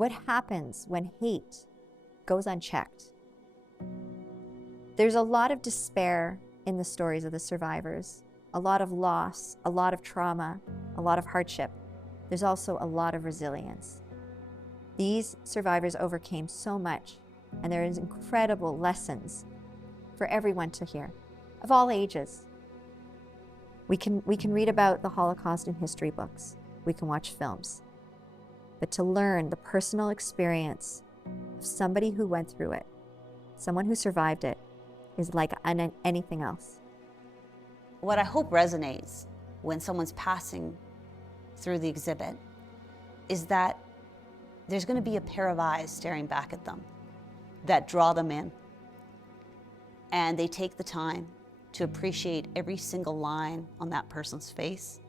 What happens when hate goes unchecked? There's a lot of despair in the stories of the survivors, a lot of loss, a lot of trauma, a lot of hardship. There's also a lot of resilience. These survivors overcame so much, and there is incredible lessons for everyone to hear, of all ages. We can read about the Holocaust in history books. We can watch films. But to learn the personal experience of somebody who went through it, someone who survived it, is like anything else. What I hope resonates when someone's passing through the exhibit is that there's going to be a pair of eyes staring back at them that draw them in. And they take the time to appreciate every single line on that person's face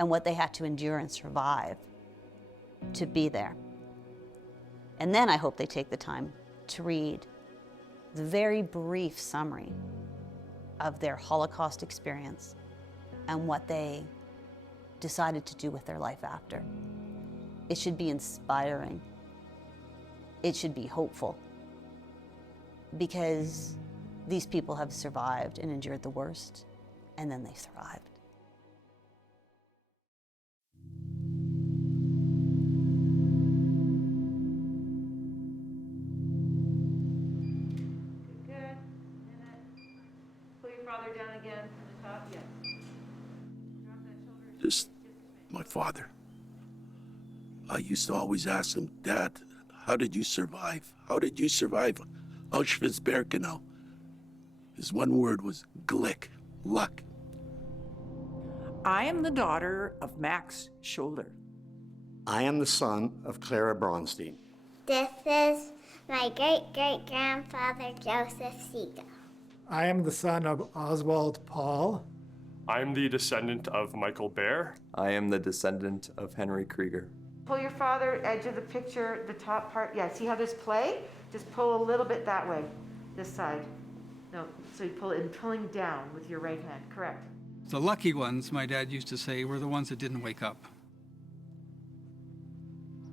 and what they had to endure and survive to be there. And then I hope they take the time to read the very brief summary of their Holocaust experience and what they decided to do with their life after. It should be inspiring. It should be hopeful, because these people have survived and endured the worst, and then they thrived. Good. Pull your father down again from the top. Yes. Drop that shoulder. Just my father. I used to always ask him, Dad, how did you survive? How did you survive Auschwitz-Birkenau? His one word was Glick, luck. I am the daughter of Max Scholder. I am the son of Clara Bronstein. This is my great-great-grandfather, Joseph Siegel. I am the son of Oswald Paul. I'm the descendant of Michael Baer. I am the descendant of Henry Krieger. Pull your father, edge of the picture, the top part. Yeah, see how this play? Just pull a little bit that way, this side. No, so you pull it and pulling down with your right hand, correct. The lucky ones, my dad used to say, were the ones that didn't wake up.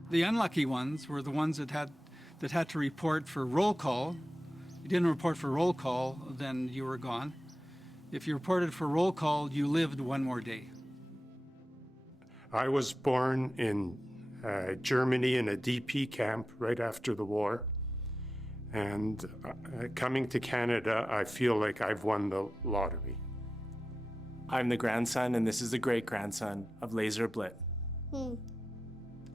The unlucky ones were the ones that had to report for roll call. You didn't report for roll call, then you were gone. If you reported for roll call, you lived one more day. I was born in Germany in a DP camp right after the war. And coming to Canada, I feel like I've won the lottery. I'm the grandson, and this is the great-grandson of Laser Blitt.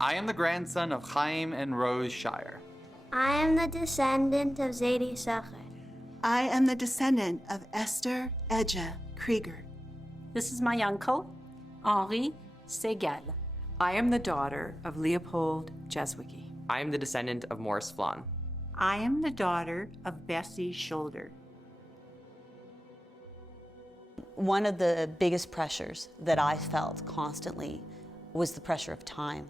I am the grandson of Chaim and Rose Shire. I am the descendant of Zadie Sacher. I am the descendant of Esther Edja Krieger. This is my uncle, Henri Segal. I am the daughter of Leopold Jeswicki. I am the descendant of Morris Flan. I am the daughter of Bessie Scholder. One of the biggest pressures that I felt constantly was the pressure of time.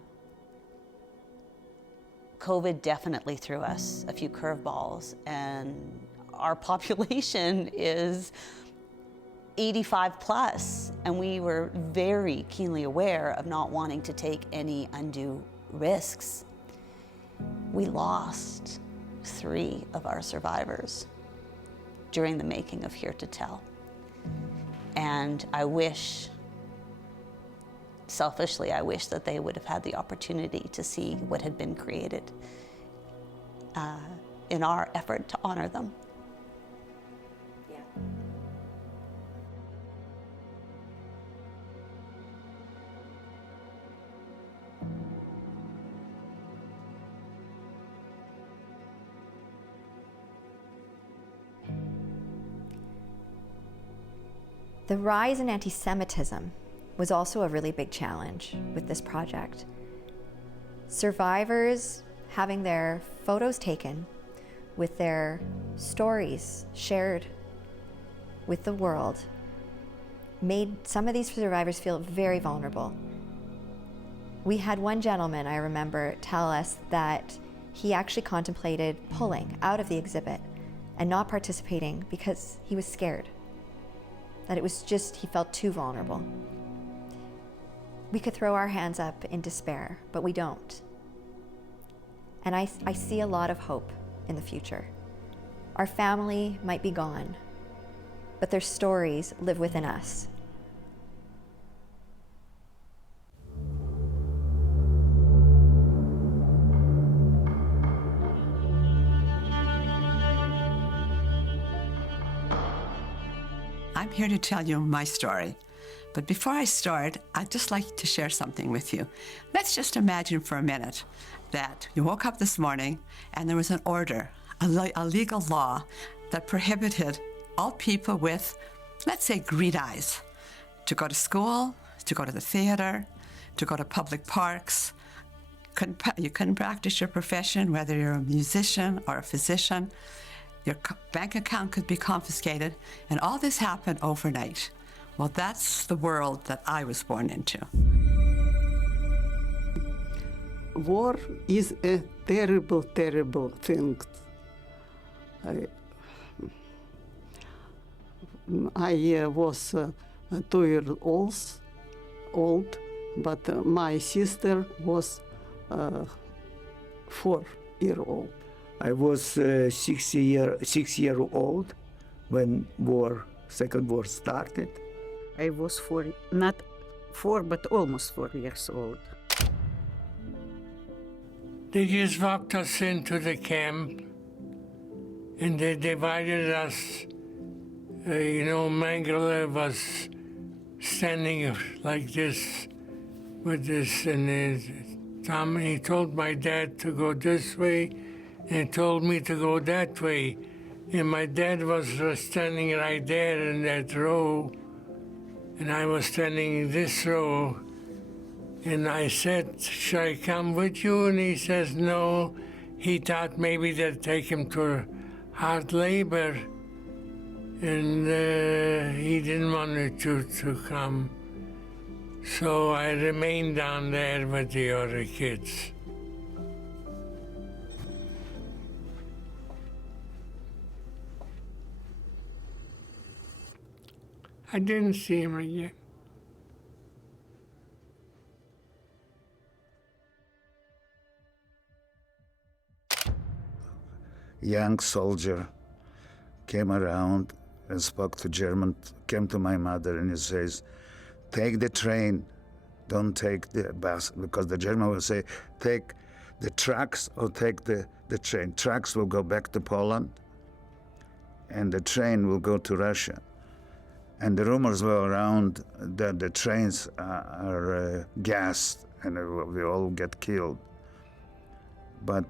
COVID definitely threw us a few curveballs, and our population is 85 plus, and we were very keenly aware of not wanting to take any undue risks. We lost 3 of our survivors during the making of Here to Tell. And I wish, selfishly, I wish that they would have had the opportunity to see what had been created in our effort to honor them. The rise in anti-Semitism was also a really big challenge with this project. Survivors having their photos taken with their stories shared with the world made some of these survivors feel very vulnerable. We had one gentleman, I remember, tell us that he actually contemplated pulling out of the exhibit and not participating because he was scared. That it was just, he felt too vulnerable. We could throw our hands up in despair, but we don't. And I see a lot of hope in the future. Our family might be gone, but their stories live within us. I'm here to tell you my story. But before I start, I'd just like to share something with you. Let's just imagine for a minute that you woke up this morning and there was an order, a legal law that prohibited all people with, let's say, green eyes, to go to school, to go to the theater, to go to public parks. You couldn't practice your profession, whether you're a musician or a physician. Your bank account could be confiscated, and all this happened overnight. Well, that's the world that I was born into. War is a terrible, terrible thing. I was 2 years old, but my sister was 4-year-old. I was 6 year old when second war started. I was not 4, but almost 4 years old. They just walked us into the camp and they divided us. Mengele was standing like this with this, and he told my dad to go this way, and he told me to go that way. And my dad was standing right there in that row, and I was standing in this row. And I said, should I come with you? And he says, no. He thought maybe they'd take him to hard labor. And he didn't want to come. So I remained down there with the other kids. I didn't see him again. Young soldier came around and spoke to German, came to my mother and he says, take the train, don't take the bus, because the German will say, take the trucks or take the train. Trucks will go back to Poland and the train will go to Russia. And the rumors were around that the trains are gassed and we all get killed. But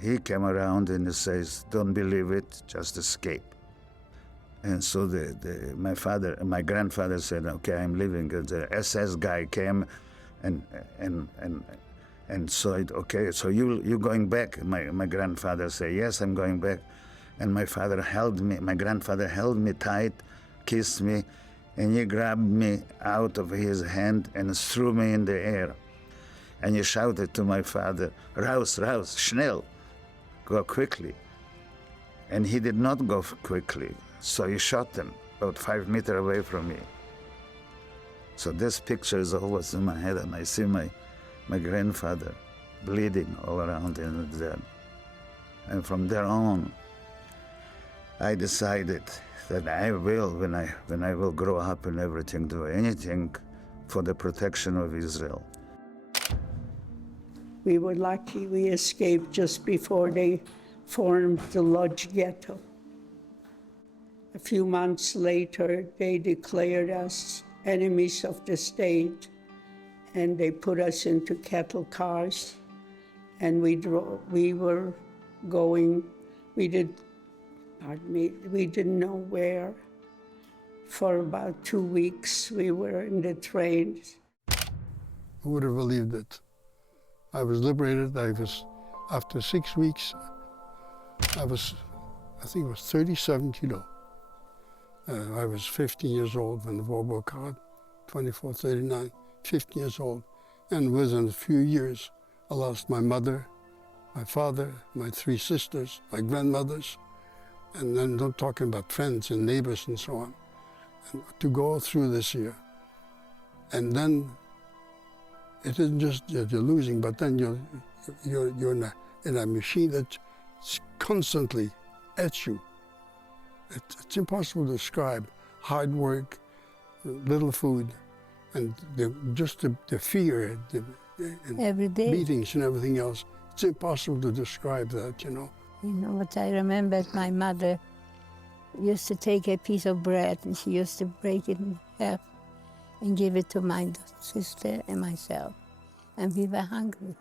he came around and he says, don't believe it, just escape. And so my grandfather said, okay, I'm leaving. The SS guy came and said, okay, so you going back? My grandfather said, yes, I'm going back. And my grandfather held me tight, kissed me, and he grabbed me out of his hand and threw me in the air. And he shouted to my father, raus, raus, schnell, go quickly. And he did not go quickly, so he shot him about 5 meters away from me. So this picture is always in my head, and I see my grandfather bleeding all around in there. And from there on, I decided that I will, when I will grow up and everything, do anything for the protection of Israel. We were lucky we escaped just before they formed the Lodz ghetto. A few months later, they declared us enemies of the state, and they put us into cattle cars, and we were going, we didn't know where. For about 2 weeks, we were in the trains. Who would have believed it? I was liberated. After 6 weeks, I think it was 37 kilo. I was 15 years old when the war broke out, 24, 39, 15 years old. And within a few years, I lost my mother, my father, my 3 sisters, my grandmothers, and then I'm talking about friends and neighbors and so on. And to go through this year. And then it isn't just that you're losing, but then you're in a machine that constantly at you. It's impossible to describe hard work, little food, and just the fear, every day. Meetings and everything else. It's impossible to describe that, you know. You know what I remember? My mother used to take a piece of bread and she used to break it in half and give it to my sister and myself. And we were hungry.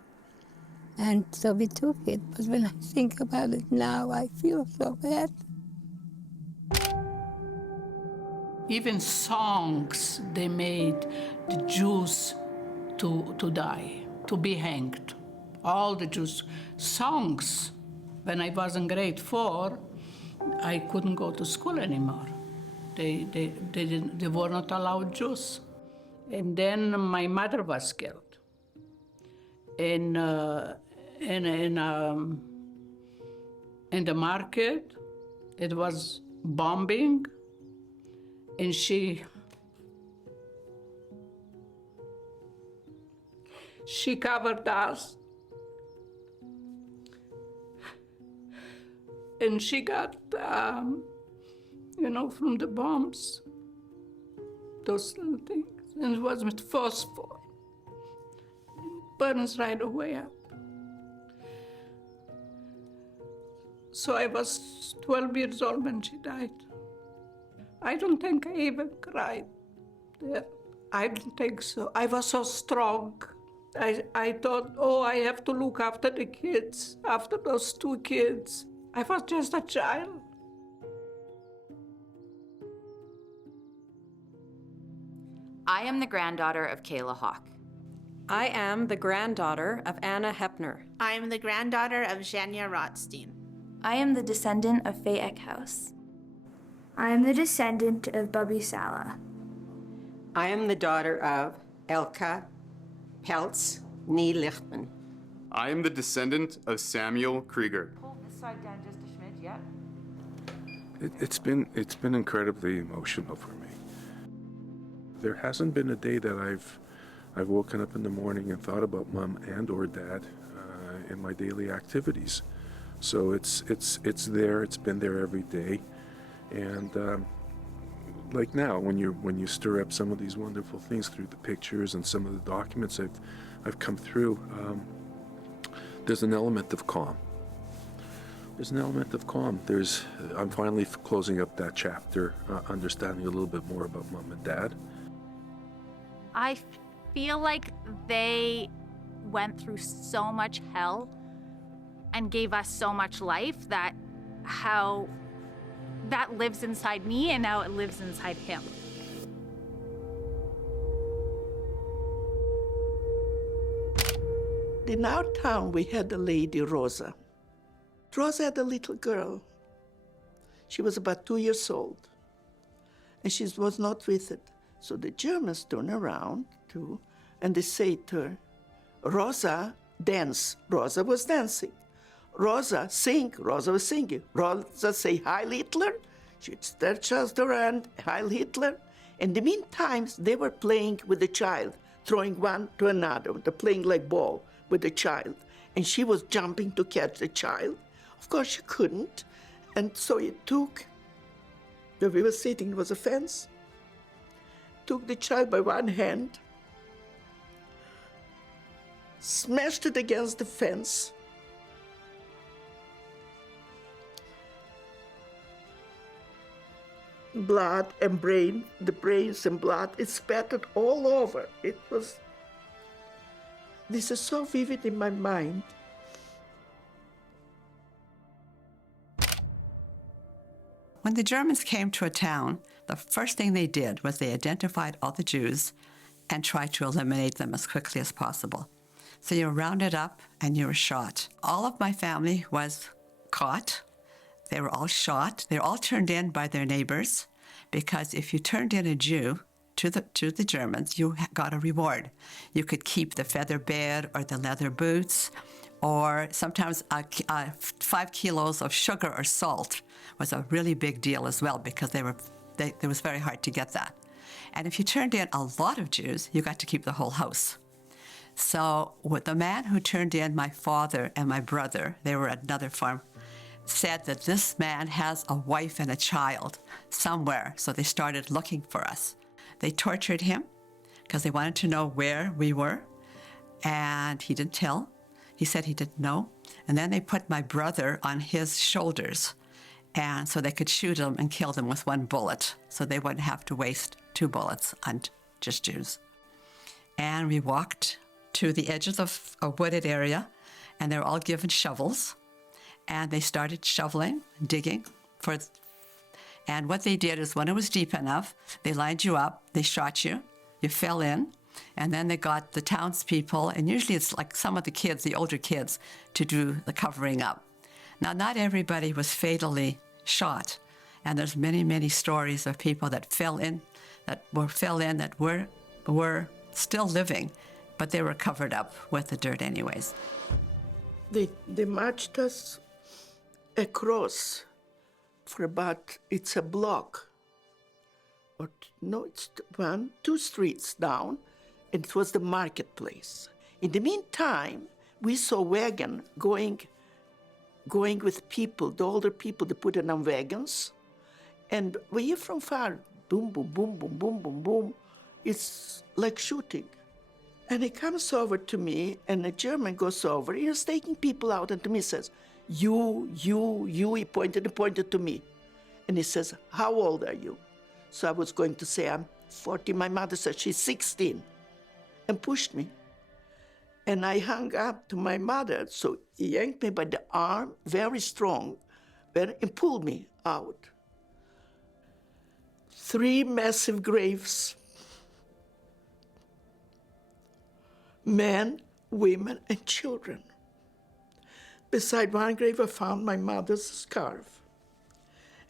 And so we took it. But when I think about it now, I feel so bad. Even songs, they made the Jews to die, to be hanged. All the Jews. Songs. When I was in grade 4, I couldn't go to school anymore. They were not allowed Jews. And then my mother was killed. In the market, it was bombing, and she covered us. And she got, from the bombs, those little things. And it was with phosphor. Burns right away up. So I was 12 years old when she died. I don't think I even cried. I don't think so. I was so strong. I thought, I have to look after the kids, after those 2 kids. I was just a child. I am the granddaughter of Kayla Hawk. I am the granddaughter of Anna Hepner. I am the granddaughter of Zhenya Rothstein. I am the descendant of Faye Eckhouse. I am the descendant of Bubby Sala. I am the daughter of Elka Peltz Nee Lichtman. I am the descendant of Samuel Krieger. Pull this side down just a smidge, yeah. It's been incredibly emotional for me. There hasn't been a day that I've woken up in the morning and thought about Mom and or Dad in my daily activities. So it's there. It's been there every day, and like now, when you stir up some of these wonderful things through the pictures and some of the documents I've come through, there's an element of calm. There's an element of calm. I'm finally closing up that chapter, understanding a little bit more about Mom and Dad. I feel like they went through so much hell and gave us so much life that how that lives inside me and now it lives inside him. In our town, we had a lady, Rosa. Rosa had a little girl. She was about 2 years old, and she was not with it. So the Germans turned around, too, and they say to her, Rosa, dance. Rosa was dancing. Rosa, sing. Rosa was singing. Rosa say, Heil Hitler. She stretched out her hand, Heil Hitler. In the meantime, they were playing with the child, throwing one to another. They're playing like ball with the child. And she was jumping to catch the child. Of course, she couldn't. And so it took, where we were sitting, was a fence, took the child by one hand, smashed it against the fence, blood and brain, the brains and blood, it spattered all over. This is so vivid in my mind. When the Germans came to a town, the first thing they did was they identified all the Jews and tried to eliminate them as quickly as possible. So you were rounded up and you were shot. All of my family was caught. They were all shot. They were all turned in by their neighbors, because if you turned in a Jew to the Germans, you got a reward. You could keep the feather bed or the leather boots, or sometimes 5 kilos of sugar or salt was a really big deal as well, because it was very hard to get that. And if you turned in a lot of Jews, you got to keep the whole house. So with the man who turned in my father and my brother, they were at another farm, said that this man has a wife and a child somewhere. So they started looking for us. They tortured him because they wanted to know where we were. And he didn't tell. He said he didn't know. And then they put my brother on his shoulders, and so they could shoot him and kill them with one bullet, so they wouldn't have to waste 2 bullets on just Jews. And we walked to the edge of a wooded area, and they were all given shovels, and they started shoveling, digging for. And what they did is, when it was deep enough, they lined you up, they shot you, you fell in, and then they got the townspeople, and usually it's like some of the kids, the older kids, to do the covering up. Now, not everybody was fatally shot, and there's many, many stories of people that fell in, that were still living, but they were covered up with the dirt anyways. They marched us across for about, it's a block, or no, it's 2 streets down, and it was the marketplace. In the meantime, we saw wagon going with people, the older people, they put it on wagons, and we hear from far, boom, boom, boom, boom, boom, boom, boom. It's like shooting. And he comes over to me, and a German goes over, he's taking people out, and to me says, you, he pointed to me. And he says, how old are you? So I was going to say, I'm 40. My mother said, she's 16, and pushed me. And I hung up to my mother, so he yanked me by the arm, very strong, and pulled me out. 3 massive graves. Men, women, and children. Beside one grave, I found my mother's scarf.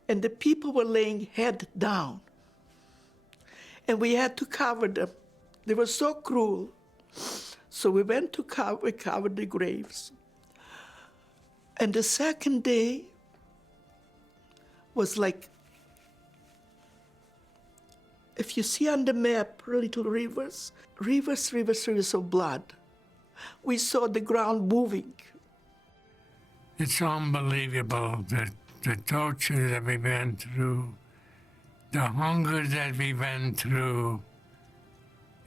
And the people were laying head down. And we had to cover them. They were so cruel. So we went to cover the graves. And the second day was like, if you see on the map little rivers of blood. We saw the ground moving. It's unbelievable, the torture that we went through, the hunger that we went through.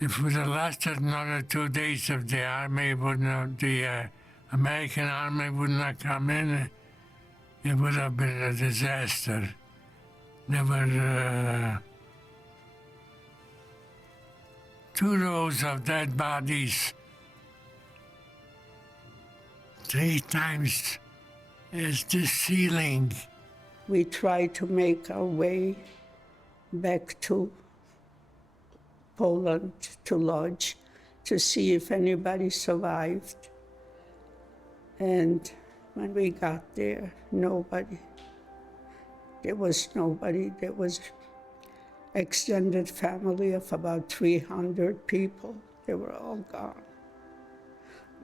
If it would have lasted another 2 days, if the army would not, the American army would not come in, it would have been a disaster. There were 2 rows of dead bodies, 3 times as the ceiling. We tried to make our way back to Poland, to Lodz, to see if anybody survived. And when we got there, nobody. There was nobody. There was extended family of about 300 people. They were all gone.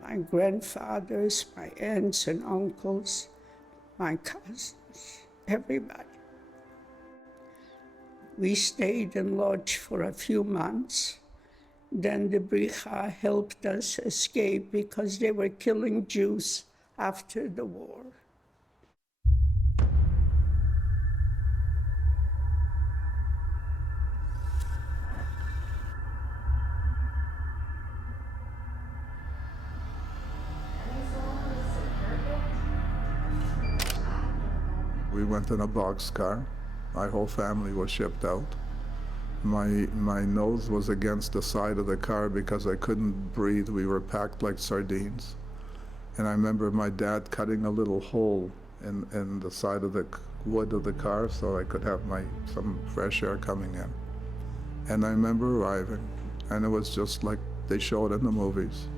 My grandfathers, my aunts and uncles, my cousins, everybody. We stayed in Lodz for a few months. Then the Bricha helped us escape because they were killing Jews after the war. We went in a boxcar. My whole family was shipped out. My nose was against the side of the car because I couldn't breathe. We were packed like sardines. And I remember my dad cutting a little hole in the side of the wood of the car so I could have some fresh air coming in. And I remember arriving, and it was just like they showed in the movies.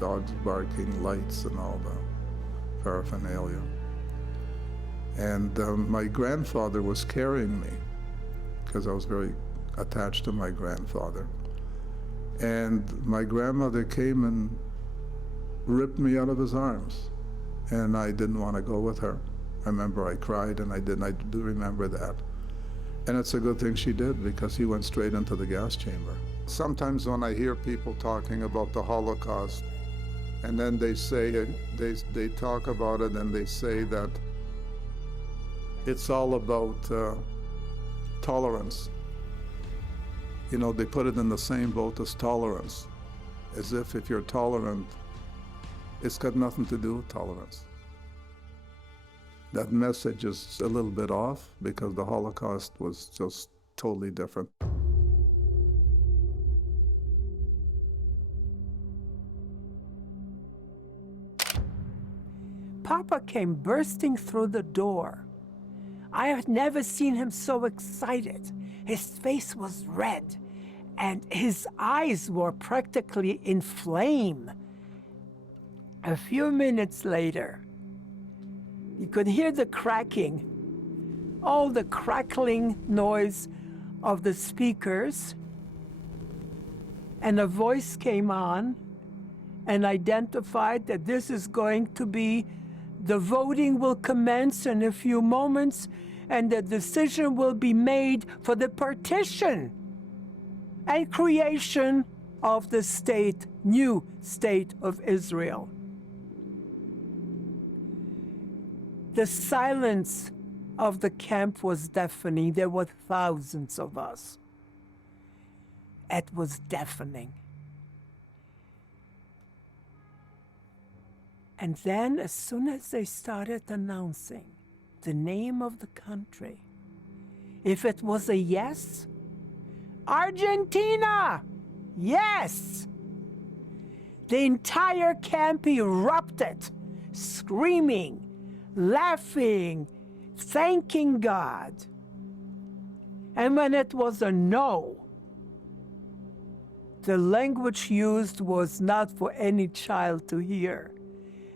Dogs barking, lights, and all the paraphernalia. And my grandfather was carrying me because I was very attached to my grandfather. And my grandmother came and ripped me out of his arms, and I didn't want to go with her. I remember I cried, and I do remember that. And it's a good thing she did, because he went straight into the gas chamber. Sometimes when I hear people talking about the Holocaust, And then they say, they talk about it and they say that it's all about tolerance. You know, they put it in the same boat as tolerance, as if you're tolerant, it's got nothing to do with tolerance. That message is a little bit off because the Holocaust was just totally different. Papa came bursting through the door. I had never seen him so excited. His face was red, and his eyes were practically in flame. A few minutes later, you could hear the cracking, all the crackling noise of the speakers, and a voice came on and identified that this is going to be, the voting will commence in a few moments, and the decision will be made for the partition and creation of the state, new state of Israel. The silence of the camp was deafening. There were thousands of us. It was deafening. And then, as soon as they started announcing the name of the country, if it was a yes, Argentina, yes! The entire camp erupted, screaming, laughing, thanking God. And when it was a no, the language used was not for any child to hear.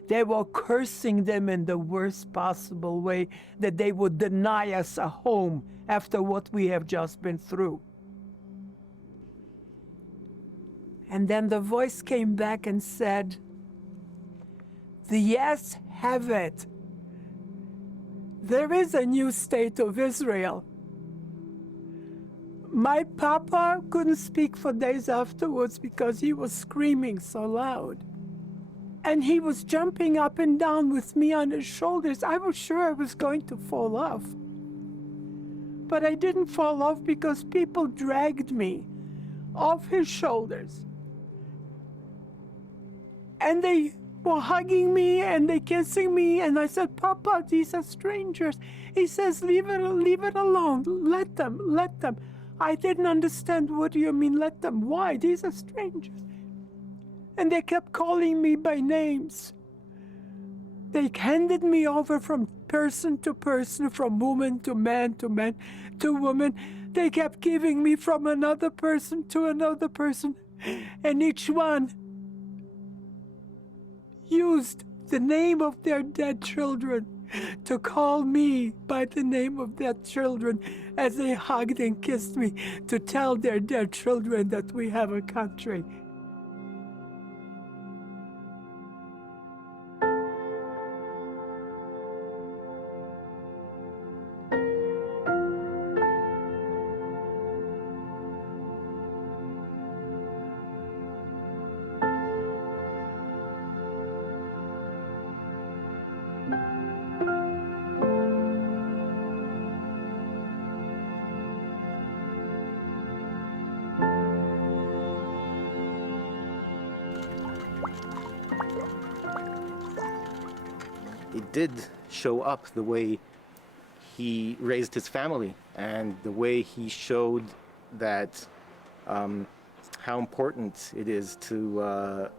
They were cursing them in the worst possible way, that they would deny us a home after what we have just been through. And then the voice came back and said, the yes have it. There is a new state of Israel. My papa couldn't speak for days afterwards because he was screaming so loud. And he was jumping up and down with me on his shoulders. I was sure I was going to fall off. But I didn't fall off because people dragged me off his shoulders. And they were hugging me and they kissing me. And I said, Papa, these are strangers. He says, leave it alone. Let them. I didn't understand. What do you mean, let them? Why? These are strangers. And they kept calling me by names. They handed me over from person to person, from woman to man to woman. They kept giving me from another person to another person. And each one used the name of their dead children to call me by the name of their children as they hugged and kissed me, to tell their dead children that we have a country. It did show up the way he raised his family and the way he showed that how important it is to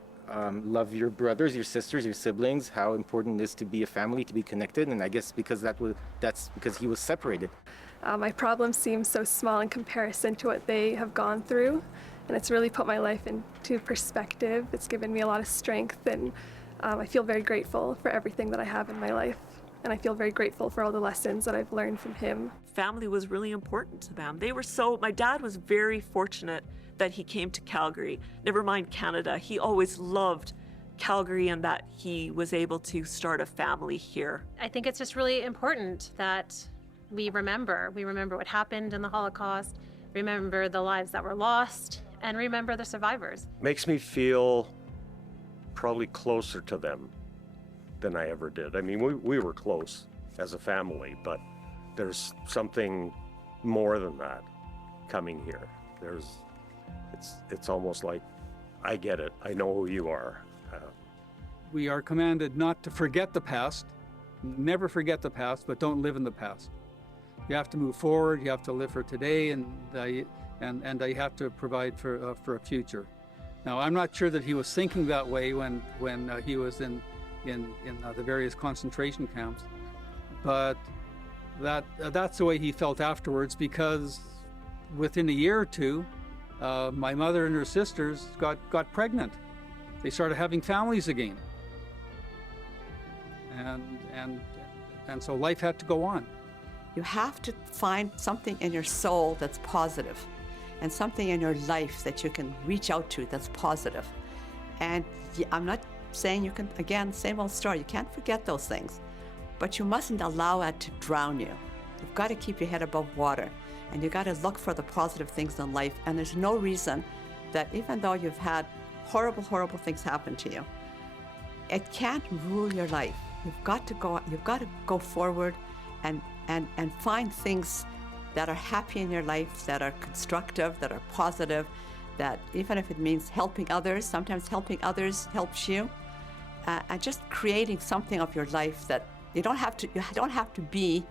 love your brothers, your sisters, your siblings, how important it is to be a family, to be connected. And I guess because that's because he was separated. My problems seem so small in comparison to what they have gone through, and it's really put my life into perspective. It's given me a lot of strength, and I feel very grateful for everything that I have in my life, and I feel very grateful for all the lessons that I've learned from him. Family was really important to them. My dad was very fortunate that he came to Calgary, never mind Canada. He always loved Calgary and that he was able to start a family here. I think it's just really important that we remember what happened in the Holocaust, remember the lives that were lost, and remember the survivors. Makes me feel probably closer to them than I ever did. I mean, we were close as a family, but there's something more than that coming here. It's almost like, I get it, I know who you are. We are commanded not to forget the past, never forget the past, but don't live in the past. You have to move forward, you have to live for today, and you have to provide for a future. Now, I'm not sure that he was thinking that way when he was in the various concentration camps, but that's the way he felt afterwards, because within a year or two, my mother and her sisters got pregnant. They started having families again. And so life had to go on. You have to find something in your soul that's positive, and something in your life that you can reach out to that's positive. And I'm not saying you can, again, same old story, you can't forget those things, but you mustn't allow it to drown you. You've got to keep your head above water, and you've got to look for the positive things in life. And there's no reason that even though you've had horrible, horrible things happen to you, it can't rule your life. You've got to go forward and find things that are happy in your life, that are constructive, that are positive, that even if it means helping others, sometimes helping others helps you, and just creating something of your life that you don't have to be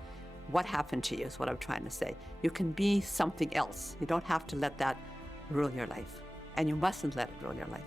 what happened to you, is what I'm trying to say. You can be something else. You don't have to let that rule your life, and you mustn't let it rule your life.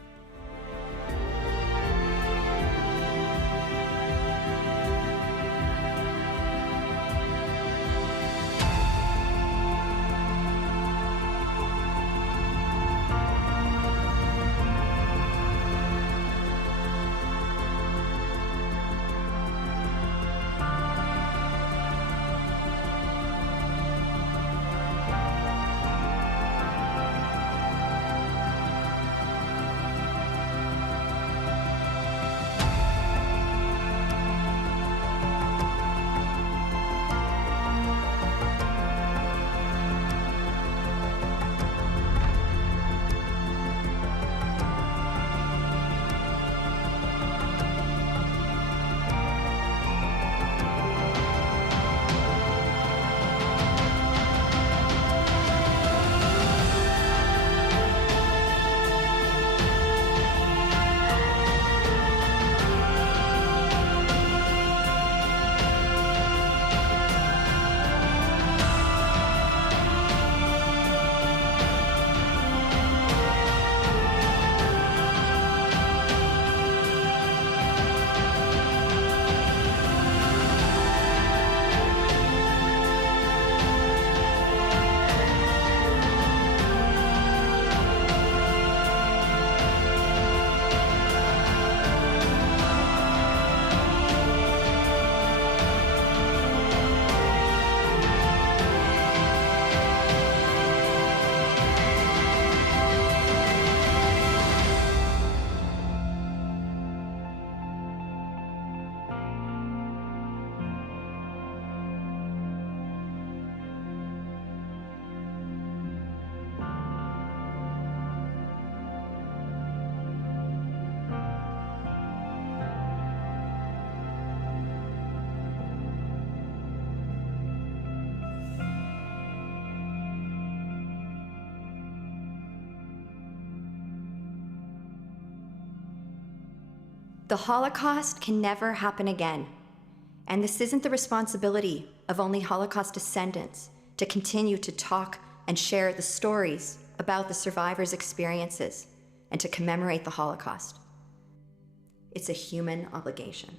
The Holocaust can never happen again. And this isn't the responsibility of only Holocaust descendants to continue to talk and share the stories about the survivors' experiences and to commemorate the Holocaust. It's a human obligation.